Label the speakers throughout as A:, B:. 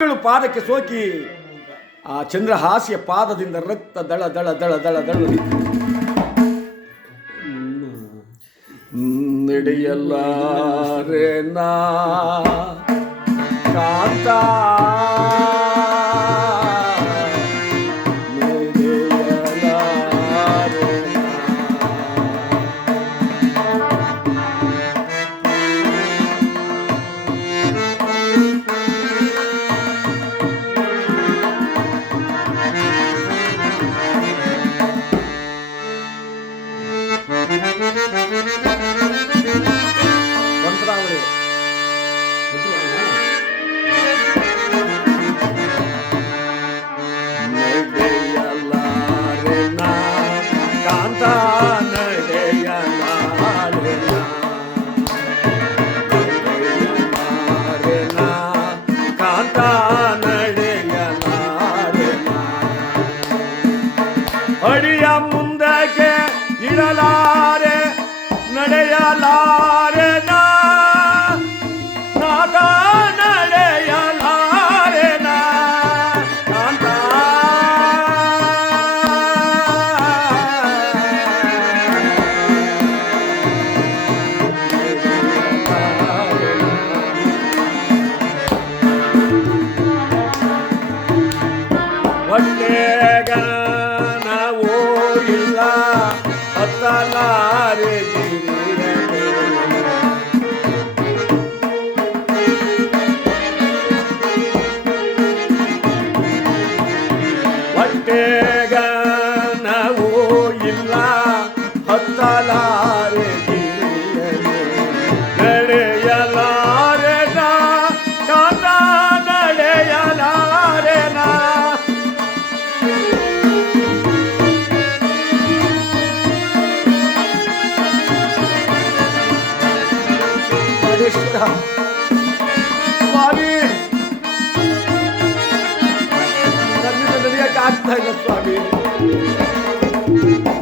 A: ಪಾದಕ್ಕೆ ಸೋಕಿ ಆ ಚಂದ್ರಹಾಸಿಯ ಪಾದದಿಂದ ರಕ್ತ ದಳ ದಳ ದಳ ದಳ ದಳ ನಡೆಯಲಾರೆ ನಾ ಕಾಂತ ನಡೆಯಲಾರೆ ನಾ ಆಗ್ತಾ ಸ್ವಾಮಿ.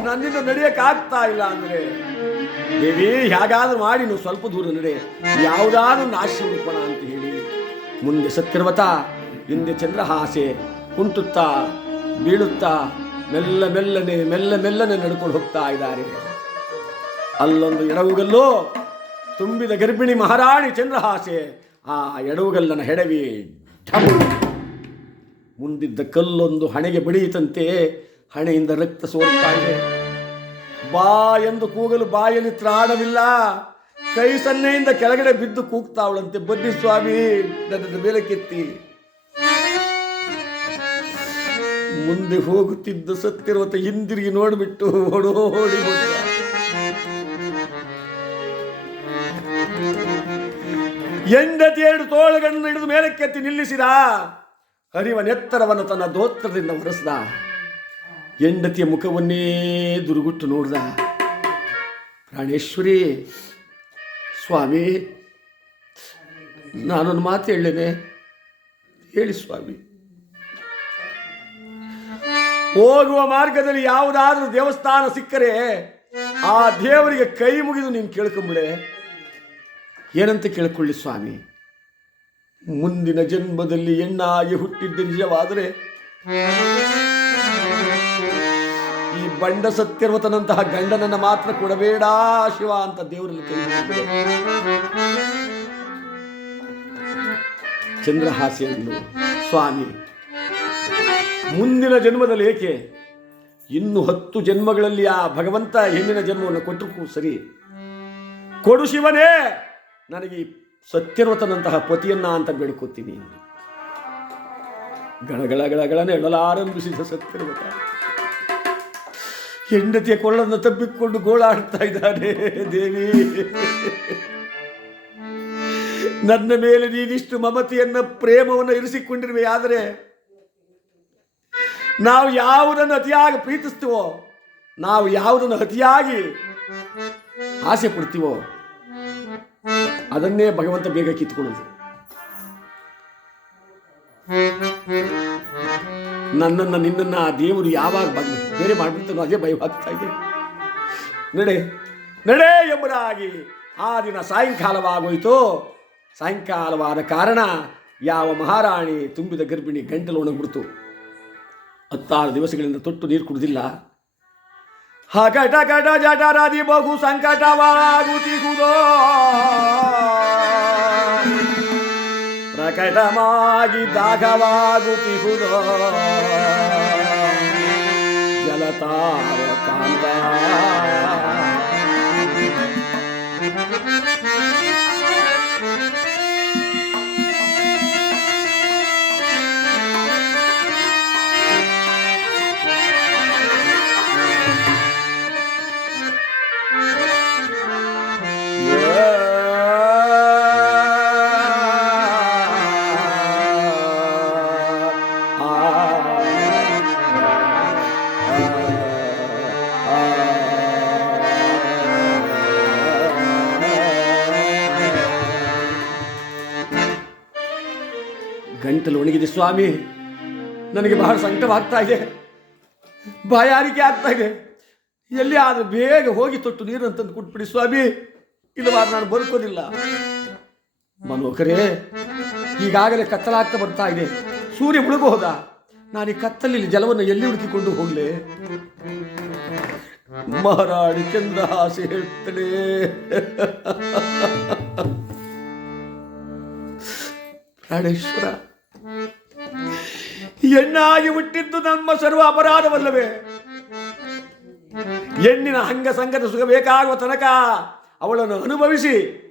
A: ನನ್ನಿಂದ ನಡೆಯಕ್ಕೆ ಆಗ್ತಾ ಇಲ್ಲ ಅಂದ್ರೆ. ದೇವಿ, ಹೇಗಾದ್ರೂ ಮಾಡಿ, ನೀವು ಸ್ವಲ್ಪ ದೂರ ನಡೆ. ಯಾವುದಾದ್ರೂ ನಾಶ ರೂಪಣ ಅಂತ ಹೇಳಿ. ಮುಂದೆ ಸತ್ಯರ್ವತ ಹಿಂದೆ ಚಂದ್ರಹಾಸೆ ಕುಂಟುತ್ತಾ, ಬೀಳುತ್ತಾ, ಮೆಲ್ಲ ಮೆಲ್ಲನೆ ಮೆಲ್ಲ ಮೆಲ್ಲನೆ ನಡ್ಕೊಂಡು ಹೋಗ್ತಾ ಇದ್ದಾರೆ. ಅಲ್ಲೊಂದು ಎಡವುಗಲ್ಲು ತುಂಬಿದ ಗರ್ಭಿಣಿ ಮಹಾರಾಣಿ ಚಂದ್ರಹಾಸೆ ಆ ಎಡವುಗಲ್ಲನ ಹೆಡವಿ. ಮುಂದಿದ್ದ ಕಲ್ಲೊಂದು ಹಣೆಗೆ ಬಡಿಯಿತಂತೆ ಹಣೆಯಿಂದ ರಕ್ತ ಸೋರ್ತಾ ಇದೆ ಬಾ ಎಂದು ಕೂಗಲು ಬಾಯಲ್ಲಿ ತ್ರಾಣವಿಲ್ಲ, ಕೈ ಸನ್ನೆಯಿಂದ ಕೆಳಗಡೆ ಬಿದ್ದು ಕೂಗ್ತಾವಳಂತೆ. ಬನ್ನಿ ಸ್ವಾಮಿ ನನ್ನ ಮೇಲೆ ಕೆತ್ತಿ ಮುಂದೆ ಹೋಗುತ್ತಿದ್ದ ಸತ್ತಿರುವಂತ ಹಿಂದಿರುಗಿ ನೋಡಿಬಿಟ್ಟು ಓಡೋಡಿ ಎಂಡತಿ ಎರಡು ತೋಳುಗಳನ್ನು ಹಿಡಿದು ಮೇಲಕ್ಕೆತ್ತಿ ನಿಲ್ಲಿಸಿದ. ಹರಿವ ನೆತ್ತರವನ್ನು ತನ್ನ ದೋತ್ರದಿಂದ ಒರೆಸ್ದ. ಹೆಂಡತಿಯ ಮುಖವನ್ನೇ ದುರುಗುಟ್ಟು ನೋಡ್ದ. ಪ್ರಾಣೇಶ್ವರಿ ಸ್ವಾಮಿ, ನಾನೊಂದು ಮಾತು ಹೇಳಿದೆ ಹೇಳಿ ಸ್ವಾಮಿ. ಹೋಗುವ ಮಾರ್ಗದಲ್ಲಿ ಯಾವುದಾದ್ರೂ ದೇವಸ್ಥಾನ ಸಿಕ್ಕರೆ ಆ ದೇವರಿಗೆ ಕೈ ಮುಗಿದು ನೀನು ಕೇಳ್ಕೊಂಬಿಡೆ. ಏನಂತ ಕೇಳ್ಕೊಳ್ಳಿ ಸ್ವಾಮಿ. ಮುಂದಿನ ಜನ್ಮದಲ್ಲಿ ಹೆಣ್ಣಾಗಿ ಹುಟ್ಟಿದ್ದ ನಿಜವಾದರೆ? ಈ ಬಂಡ ಸತ್ಯರ್ವತನಂತಹ ಗಂಡನನ್ನ ಮಾತ್ರ ಕೊಡಬೇಡ ಶಿವ ಅಂತ ದೇವರಲ್ಲಿ ಕೈ ಮುಗಿದ್ಬಿಡು. ಸ್ವಾಮಿ, ಮುಂದಿನ ಜನ್ಮದಲ್ಲಿ ಏಕೆ? ಇನ್ನು ಹತ್ತು ಜನ್ಮಗಳಲ್ಲಿ ಆ ಭಗವಂತ ಹೆಣ್ಣಿನ ಜನ್ಮವನ್ನು ಕೊಟ್ಟರು ಸರಿ. ಕೊಡು ಶಿವನೇ, ನನಗೆ ಈ ಸತ್ಯರ್ವತನಂತಹ ಪತಿಯನ್ನ ಅಂತ ಬೇಡ್ಕೋತೀನಿ. ಗಳಗಳ ಗಳಗಳನೆ ಎಳಲಾರಂಭಿಸಿದ ಸತ್ಯರ್ವತ ಹೆಂಡತಿಯ ಕೊಳ್ಳನ್ನು ತಬ್ಬಿಕೊಂಡು ಗೋಳಾಡ್ತಾ ಇದ್ದಾನೆ ದೇವಿ. ನನ್ನ ಮೇಲೆ ನೀನಿಷ್ಟು ಮಮತೆಯನ್ನ ಪ್ರೇಮವನ್ನು ಇರಿಸಿಕೊಂಡಿರುವೆ, ಆದರೆ ನಾವು ಯಾವುದನ್ನು ಅತಿಯಾಗಿ ಪ್ರೀತಿಸ್ತೀವೋ, ನಾವು ಯಾವುದನ್ನು ಅತಿಯಾಗಿ ಆಸೆ ಪಡ್ತೀವೋ ಅದನ್ನೇ ಭಗವಂತ ಬೇಗ ಕಿತ್ಕೊಳ್ಳೋದು. ನನ್ನನ್ನು, ನಿನ್ನನ್ನು ದೇವರು ಯಾವಾಗ ಬೇರೆ ಮಾಡಿರ್ತಾನೋ ಅದೇ ಭಯವಾಗ್ತಾ ಇದೆ. ನಡೆ ನಡೆ ಎಂಬುದಾಗಿ ಆ ದಿನ ಸಾಯಂಕಾಲವಾಗೋಯ್ತು. ಸಾಯಂಕಾಲವಾದ ಕಾರಣ ಯಾವ ಮಹಾರಾಣಿ ತುಂಬಿದ ಗರ್ಭಿಣಿ ಗಂಟಲು ಒಣಗ್ಬಿಡ್ತು. ಹತ್ತಾರು ದಿವಸಗಳಿಂದ ತೊಟ್ಟು ನೀರು ಕುಡಿದಿಲ್ಲ. ಹಕಟ ಕಟ ಜಠರಾದಿ ಬಹು ಸಂಕಟವಾಗುತ್ತಿಗುದೋ ಪ್ರಕಟವಾಗಿ ದಾಗವಾಗುತ್ತಿಹುದೋ ಜಲತಾರ ಕಾಂತ. ಗಂಟಲು ಒಣಗಿದೆ ಸ್ವಾಮಿ. ನನಗೆ ಬಹಳ ಸಂಕಟವಾಗ್ತಾ ಇದೆ. ಬಾಯಾರಿಕೆ ಆಗ್ತಾ ಇದೆ. ಎಲ್ಲಿ ಆದ್ರೆ ಬೇಗ ಹೋಗಿ ತೊಟ್ಟು ನೀರನ್ನು ತಂದು ಕುಟ್ಬಿಡಿ ಸ್ವಾಮಿ. ಇಲ್ಲವಾದ್ರೆ ನಾನು ಬದುಕೋದಿಲ್ಲ. ಮನೋಕರೇ ಈಗಾಗಲೇ ಕತ್ತಲಾಗ್ತಾ ಬರ್ತಾ ಇದೆ. ಸೂರ್ಯ ಮುಳುಗಬಹುದಾ ಹೋದ ನಾನು ಈ ಕತ್ತಲಲ್ಲಿ ಜಲವನ್ನು ಎಲ್ಲಿ ಹುಡುಕಿಕೊಂಡು ಹೋಗ್ಲೆ? ಮಹಾರಾಣಿ ಚಂದ್ರಹಾಸಿ ಹೇಳ್ತಾಳೆ. ಪ್ರಾಣೇಶ್ವರ. ಹೆಣ್ಣಾಗಿ ಹುಟ್ಟಿದ್ದು ನಮ್ಮ ಸರ್ವ ಅಪರಾಧವಲ್ಲವೇ? ಹೆಣ್ಣಿನ ಹಂಗ ಸಂಗದ ಸುಖ ಬೇಕಾಗುವ ತನಕ ಅವಳನ್ನು ಅನುಭವಿಸಿ.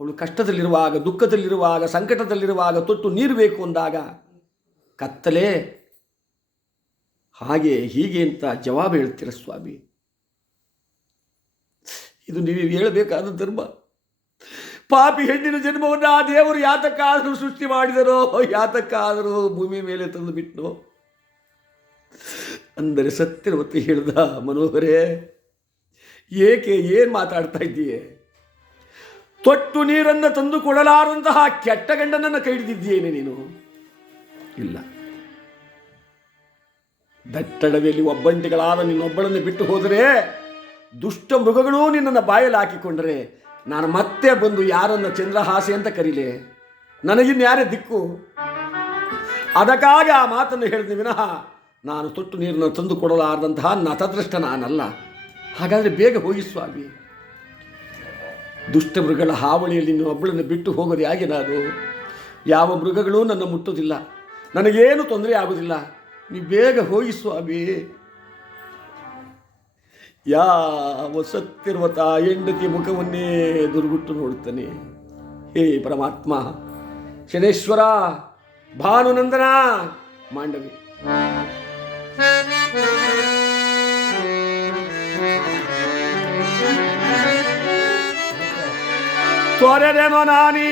A: ಅವಳು ಕಷ್ಟದಲ್ಲಿರುವಾಗ, ದುಃಖದಲ್ಲಿರುವಾಗ, ಸಂಕಟದಲ್ಲಿರುವಾಗ ತೊಟ್ಟು ನೀರು ಬೇಕು ಅಂದಾಗ ಕತ್ತಲೆ. ಹಾಗೆ ಹೀಗೆ ಅಂತ ಜವಾಬು ಹೇಳ್ತೀರ ಸ್ವಾಮಿ? ಇದು ನೀವು ಹೇಳಬೇಕಾದ ಧರ್ಮ. ಪಾಪಿ ಹೆಣ್ಣಿನ ಜನ್ಮವನ್ನು ಆ ದೇವರು ಯಾತಕ್ಕಾದರೂ ಸೃಷ್ಟಿ ಮಾಡಿದರೋ, ಯಾತಕ್ಕಾದರೂ ಭೂಮಿ ಮೇಲೆ ತಂದು ಬಿಟ್ಟು ಅಂದರೆ ಸತ್ಯವತಿ ಹೇಳ್ದ ಮನೋಹರೇ, ಏಕೆ ಏನು ಮಾತಾಡ್ತಾ ಇದ್ದೀಯೆ? ತೊಟ್ಟು ನೀರನ್ನು ತಂದು ಕೊಡಲಾರಂತಹ ಕೆಟ್ಟ ಗಂಡನನ್ನು ಕೈ ನೀನು? ಇಲ್ಲ. ದಟ್ಟಡವೆಯಲ್ಲಿ ಒಬ್ಬಂಟಿಗಳಾದ ನಿನ್ನೊಬ್ಬಳನ್ನು ಬಿಟ್ಟು ಹೋದರೆ ದುಷ್ಟ ಮೃಗಗಳೂ ನಿನ್ನನ್ನು ಬಾಯಲ್ಲಿ ಹಾಕಿಕೊಂಡರೆ ನಾನು ಮತ್ತೆ ಬಂದು ಯಾರನ್ನ ಚಂದ್ರಹಾಸೆ ಅಂತ ಕರೀಲೆ? ನನಗಿನ್ಯಾರೇ ದಿಕ್ಕು? ಅದಕ್ಕಾಗಿ ಆ ಮಾತನ್ನು ಹೇಳಿದ ವಿನಃ ನಾನು ತೊಟ್ಟು ನೀರನ್ನು ತಂದು ಕೊಡಲಾರದಂತಹ ನತದೃಷ್ಟ ನಾನಲ್ಲ. ಹಾಗಾದರೆ ಬೇಗ ಹೋಗಿ ಸ್ವಾಮಿ. ದುಷ್ಟ ಮೃಗಗಳ ಹಾವಳಿಯಲ್ಲಿ ನೀವು ಒಬ್ಬಳನ್ನು ಬಿಟ್ಟು ಹೋಗೋದು ಹೇಗೆ ನಾನು. ಯಾವ ಮೃಗಗಳೂ ನನ್ನ ಮುಟ್ಟುವುದಿಲ್ಲ. ನನಗೇನು ತೊಂದರೆ ಆಗುವುದಿಲ್ಲ. ನೀವು ಬೇಗ ಹೋಗಿ ಸ್ವಾಮಿ. ಯಾವ ಸತ್ತಿರುವ ತಾ ಹೆಂಡತಿ ಮುಖವನ್ನೇ ದುರ್ಗುಟ್ಟು ನೋಡುತ್ತಾನೆ. ಹೇ ಪರಮಾತ್ಮ ಶನೇಶ್ವರ ಭಾನುನಂದನ ಮಾಂಡವಿ. ತೊರೆದೆನೋ ನಾನೀ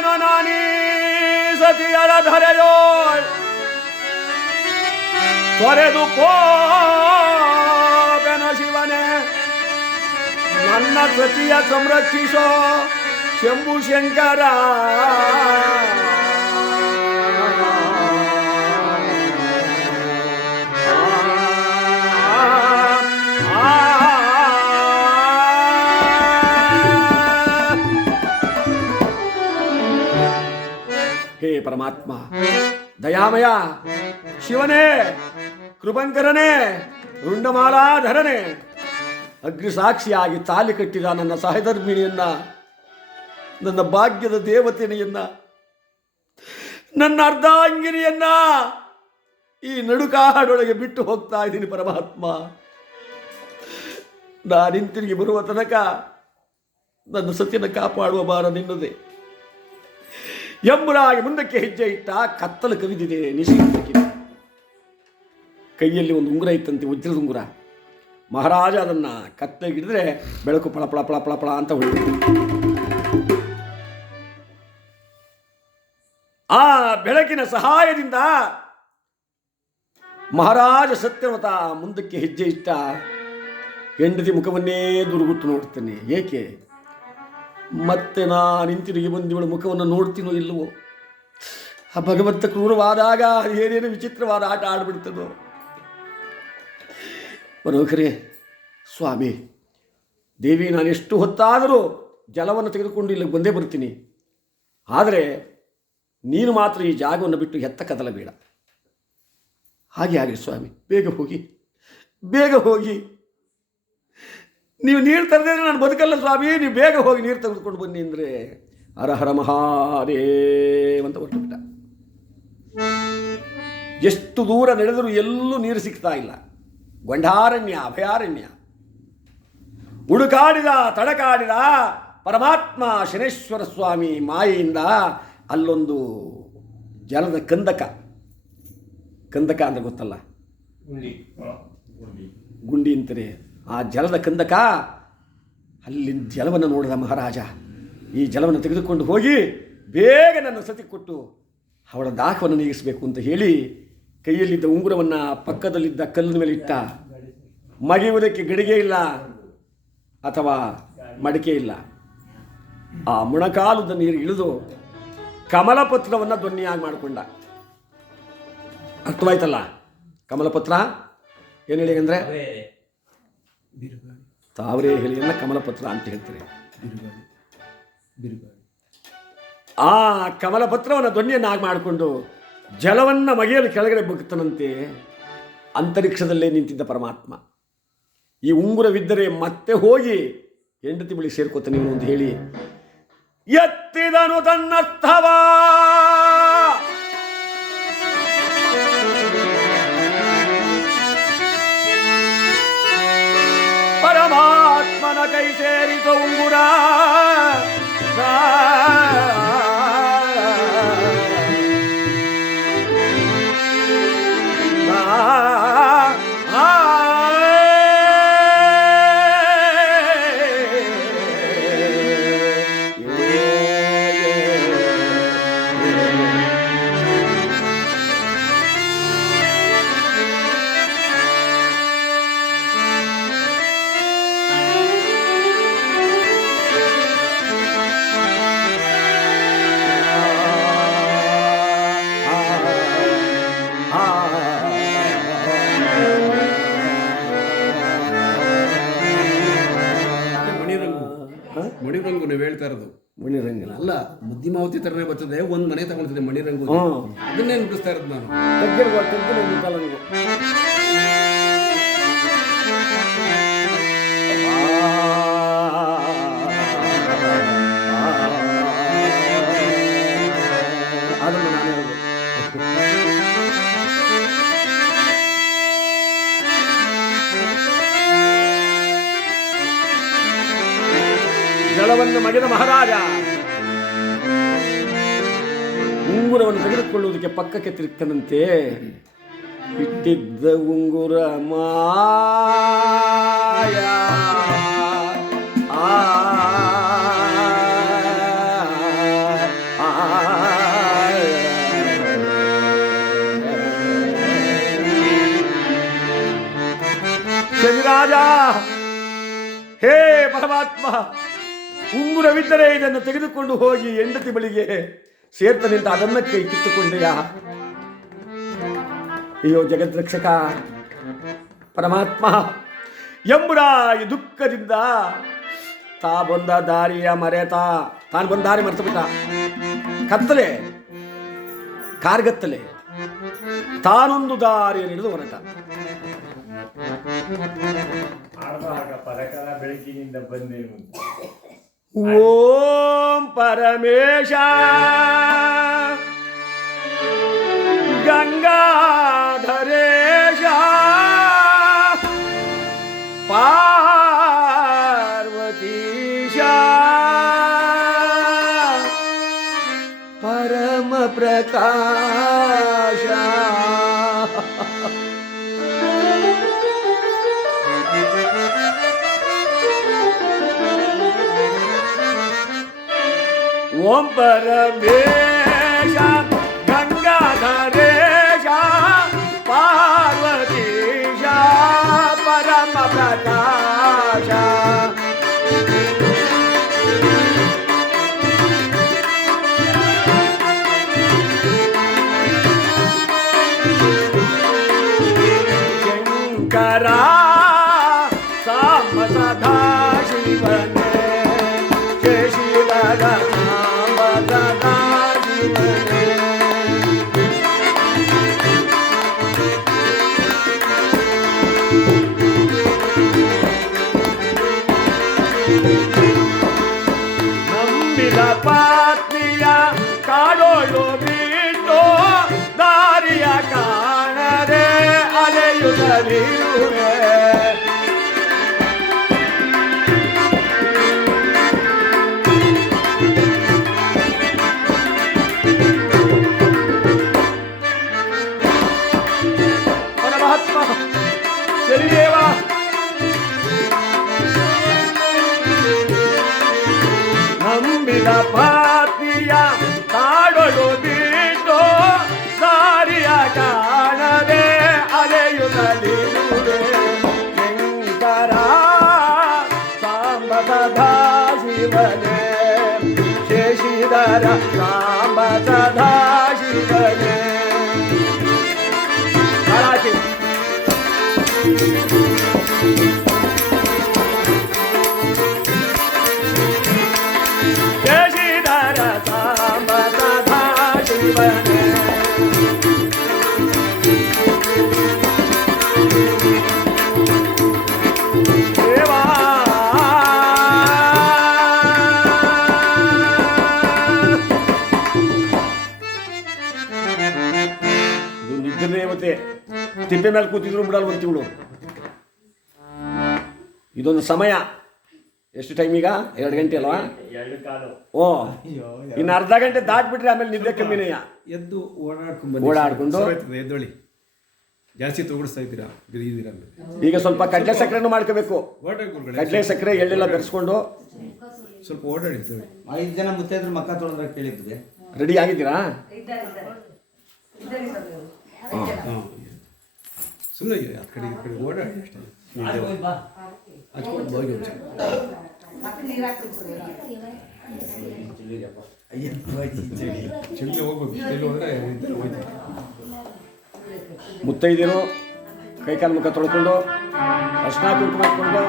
A: નો નાની સતી આરા ધરે જોય કરે દુખો બેનો શિવાને નાના સતી આ સમરક્ષીશો શંભુ શંકરા ಪರಮಾತ್ಮ. ದಯಾಮಯ, ಶಿವನೇ, ಕೃಪಂಕರನೇ, ರುಂಡಮಾಲಾಧರನೇ, ಅಗ್ನಿಸಾಕ್ಷಿಯಾಗಿ ತಾಲಿ ಕಟ್ಟಿದ ನನ್ನ ಸಹಧರ್ಮಿಣಿಯನ್ನ, ನನ್ನ ಭಾಗ್ಯದ ದೇವತೆನೆಯನ್ನ, ನನ್ನ ಅರ್ಧಾಂಗಿನಿಯನ್ನ ಈ ನಡುಕಾಡೊಳಗೆ ಬಿಟ್ಟು ಹೋಗ್ತಾ ಇದ್ದೀನಿ ಪರಮಾತ್ಮ. ನಾನಿಂತಿರುಗಿ ಬರುವ ತನಕ ನನ್ನ ಸತ್ಯನ ಕಾಪಾಡುವ ಬಾರ ನಿನ್ನದೇ. ಎಂಬುದಾಗಿ ಮುಂದಕ್ಕೆ ಹೆಜ್ಜೆ ಇಟ್ಟ ಕತ್ತಲು ಕವಿದಿದೆ ನಿಶೀತಕ್ಕಿದೆ ಕೈಯಲ್ಲಿ ಒಂದು ಉಂಗುರ ಇತ್ತಂತೆ, ವಜ್ರದ ಉಂಗುರ. ಮಹಾರಾಜ ಅದನ್ನು ಕತ್ತೆ ಹಿಡಿದ್ರೆ ಬೆಳಕು ಪಳ ಪಳ ಪಳ ಪಳ ಪಳ ಅಂತ ಹೊಳಿತು ಆ ಬೆಳಕಿನ ಸಹಾಯದಿಂದ ಮಹಾರಾಜ ಸತ್ಯವ್ರತ ಮುಂದಕ್ಕೆ ಹೆಜ್ಜೆ ಇಟ್ಟ ಹೆಂಡತಿ ಮುಖವನ್ನೇ ದುರುಗುಟ್ಟು ನೋಡ್ತೇನೆ. ಏಕೆ? ಮತ್ತೆ ನಿಂತಿರುಗಿ ಬಂದು ಮುಖವನ್ನು ನೋಡ್ತೀನೋ ಇಲ್ಲವೋ? ಆ ಭಗವಂತ ಕ್ರೂರವಾದಾಗ ಏನೇನು ವಿಚಿತ್ರವಾದ ಆಟ ಆಡ್ಬಿಡ್ತದೋ? ಮನೋಹರೇ, ಸ್ವಾಮಿ, ದೇವಿ ನಾನು ಎಷ್ಟು ಹೊತ್ತಾದರೂ ಜಲವನ್ನು ತೆಗೆದುಕೊಂಡು ಇಲ್ಲಿಗೆ ಬಂದೇ ಬರ್ತೀನಿ. ಆದರೆ ನೀನು ಮಾತ್ರ ಈ ಜಾಗವನ್ನು ಬಿಟ್ಟು ಎತ್ತ ಕದಲಬೇಡ. ಹಾಗೆ ಆಗಲಿ ಸ್ವಾಮಿ, ಬೇಗ ಹೋಗಿ ಬೇಗ ಹೋಗಿ. ನೀವು ನೀರು ತರದೇ ನಾನು ಬದುಕಲ್ಲ ಸ್ವಾಮಿ ನೀವು ಬೇಗ ಹೋಗಿ ನೀರು ತೆಗೆದುಕೊಂಡು ಬನ್ನಿ ಅಂದರೆ ಹರ ಹರ ಮಹಾದೇವ್ ಅಂತ ಹೊಟ್ಟುಬಿಟ್ಟ ಎಷ್ಟು ದೂರ ನಡೆದರೂ ಎಲ್ಲೂ ನೀರು ಸಿಗ್ತಾ ಇಲ್ಲ. ಗೊಂಡಾರಣ್ಯ ಅಭಯಾರಣ್ಯ. ಹುಡುಕಾಡಿದ ತಡಕಾಡಿದ ಪರಮಾತ್ಮ ಶನೇಶ್ವರ ಸ್ವಾಮಿ ಮಾಯೆಯಿಂದ ಅಲ್ಲೊಂದು ಜಲದ ಕಂದಕ. ಕಂದಕ ಅಂದರೆ ಗೊತ್ತಲ್ಲ? ಗುಂಡಿ ಅಂತಾರೆ. ಆ ಜಲದ ಕಂದಕ ಅಲ್ಲಿ ಜಲವನ್ನು ನೋಡಿದ ಮಹಾರಾಜ. ಈ ಜಲವನ್ನು ತೆಗೆದುಕೊಂಡು ಹೋಗಿ ಬೇಗ ನನ್ನ ಸತಿ ಕೊಟ್ಟು ಅವಳ ದಾಹವನ್ನು ನೀಗಿಸಬೇಕು ಅಂತ ಹೇಳಿ ಕೈಯಲ್ಲಿದ್ದ ಉಂಗುರವನ್ನು ಪಕ್ಕದಲ್ಲಿದ್ದ ಕಲ್ಲಿನ ಮೇಲೆ ಇಟ್ಟ. ಮಗೆಯುವುದಕ್ಕೆ ಗಡಿಗೆ ಇಲ್ಲ ಅಥವಾ ಮಡಿಕೆ ಇಲ್ಲ. ಆ ಮೊಣಕಾಲದ ನೀರು ಇಳಿದು ಕಮಲಪತ್ರವನ್ನು ಧ್ವನಿಯಾಗಿ ಮಾಡಿಕೊಂಡ. ಅರ್ಥವಾಯ್ತಲ್ಲ? ಕಮಲಪತ್ರ? ಏನು ಹೇಳಿ ಅಂದರೆ ತಾವರೆ ಎಲೆಯನ್ನ ಕಮಲಪತ್ರ ಅಂತ ಹೇಳ್ತಾರೆ. ಆ ಕಮಲಪತ್ರವನ್ನು ಧ್ವನಿಯನ್ನಾಗಿ ಮಾಡಿಕೊಂಡು ಜಲವನ್ನು ಮಗೆಯಲು ಕೆಳಗಡೆ ಬಗ್ತನಂತೆ ಅಂತರಿಕ್ಷದಲ್ಲೇ ನಿಂತಿದ್ದ ಪರಮಾತ್ಮ. ಈ ಉಂಗುರವಿದ್ದರೆ ಮತ್ತೆ ಹೋಗಿ ಹೆಂಡತಿ ಬಳಿ ಸೇರ್ಕೋತಾನೆ ಇವನು ಅಂತ ಹೇಳಿ ಎತ್ತಿದನು ತನ್ನರ್ಥವ ಪರಮಾತ್ಮನ ಕೈ ಸೇರಿತ ಉಂಗುರ
B: ಬುದ್ಧಿಮಾವತಿ ತರನೇ ಬರ್ತದೆ ಒಂದ್ ಮನೆ ತಗೊಳ್ತದೆ ಮಣಿರಂಗು. ಅದನ್ನೇ ನುಡಿಸ್ತಾ ಇರೋದು ನಾನು.
A: ತಗ್ಗಿರುವ ಜಲವನ್ನು ಮಗೆದ ಮಹಾರಾಜ. ಉಂಗುರವನ್ನು ತೆಗೆದುಕೊಳ್ಳುವುದಕ್ಕೆ ಪಕ್ಕಕ್ಕೆ ತಿರುಗ್ತನಂತೆ ಇಟ್ಟಿದ್ದ ಉಂಗುರ ಮಾಯ ಆ, ಶನಿರಾಜ ಹೇ ಪರಮಾತ್ಮ ಉಂಗುರವಿದ್ದರೆ ಇದನ್ನು ತೆಗೆದುಕೊಂಡು ಹೋಗಿ ಹೆಂಡತಿ ಬಳಿಗೆ ಸೇರ್ತ ನಿಂತ ಅದನ್ನ ಕೈ ಕಿತ್ತುಕೊಂಡೆಯಾ ಅಯ್ಯೋ ಜಗದ್ರಕ್ಷಕ, ಪರಮಾತ್ಮ, ಎಂಬುದಾಗಿ ದುಃಖದಿಂದ ತಾ ಬಂದ ದಾರಿಯ ಮರೆತ, ತಾನು ಬಂದ ದಾರಿ ಮರೆತು ಕತ್ತಲೆ, ಕಾರ್ಗತ್ತಲೆ, ತಾನೊಂದು ದಾರಿ ಹಿಡಿದು ಹೊರಟ.
C: ಬೆಳಕಿನಿಂದ ಅಂತ.
A: ಓಂ ಪರಮೇಶ பரமேஷ கங்காதரேஷ பார்வதீஷ பரமபதா ಅಲೆಯುತ್ತಲಿರುವೆ ಪರಮಾತ್ಮ ತಿಪ್ಪೆ ಮೇಲೆ ಕೂತಿದ್ರು ಬಿಡಲ್ಲ ಒಂದು ತಿಂಗಳು ಇದೊಂದು ಸಮಯ. ಎಷ್ಟು ಟೈಮ್ ಈಗ? ಎರಡು ಗಂಟೆ ಅಲ್ವಾ? ಓ ಇನ್ನು ಅರ್ಧ ಗಂಟೆ ದಾಟ್ಬಿಟ್ರೆ ಆಮೇಲೆ ನಿದ್ದೆ ಕಮ್ಮಿನಯ್ಯ
B: ಎದ್ದು ಓಡಾಡ್ಕೊಂಡು
A: ಓಡಾಡ್ಕೊಂಡು?
B: ಎದ್ದೊಳಿ. ಜಾಸ್ತಿ ತಗೊಡಿಸ್ತಾ ಇದ್ದೀರಾ?
A: ಈಗ ಸ್ವಲ್ಪ ಕಡಲೆ ಸಕ್ಕರೆನೂ ಮಾಡ್ಕೋಬೇಕು. ಕಡಲೆ ಸಕ್ಕರೆ ಎಳ್ಳೆಲ್ಲ ಬೆರೆಸ್ಕೊಂಡು.
B: ಸ್ವಲ್ಪ ಓಡಾಡಿ
D: ಐದು ಜನ ಮುತ್ತೈದ್ರು ಮಕ್ಕ ತೊಳೆದ್ರೆ ಕೇಳಿದ್ದೆ
A: ರೆಡಿ ಆಗಿದ್ದೀರಾ?
B: ಹಾಂ. ಸುಮ್ಮನೆ ಆ ಕಡೆ ಈ ಕಡೆ ಓಡಾಡಿ ಅಷ್ಟೇ. ಹಚ್ಕೊಂಡು ಹೋಗಿ ಚಿಲ್ಲೆ ಹೋಗ್ಬೇಕು ಹೋದ್ರೆ
A: ಕೈಕಾಲು ಮುಖ ತೊಳ್ಕೊಂಡು ಅರ್ಶಿನ ಕುಂಕುಮ ಇಟ್ಕೊಂಡು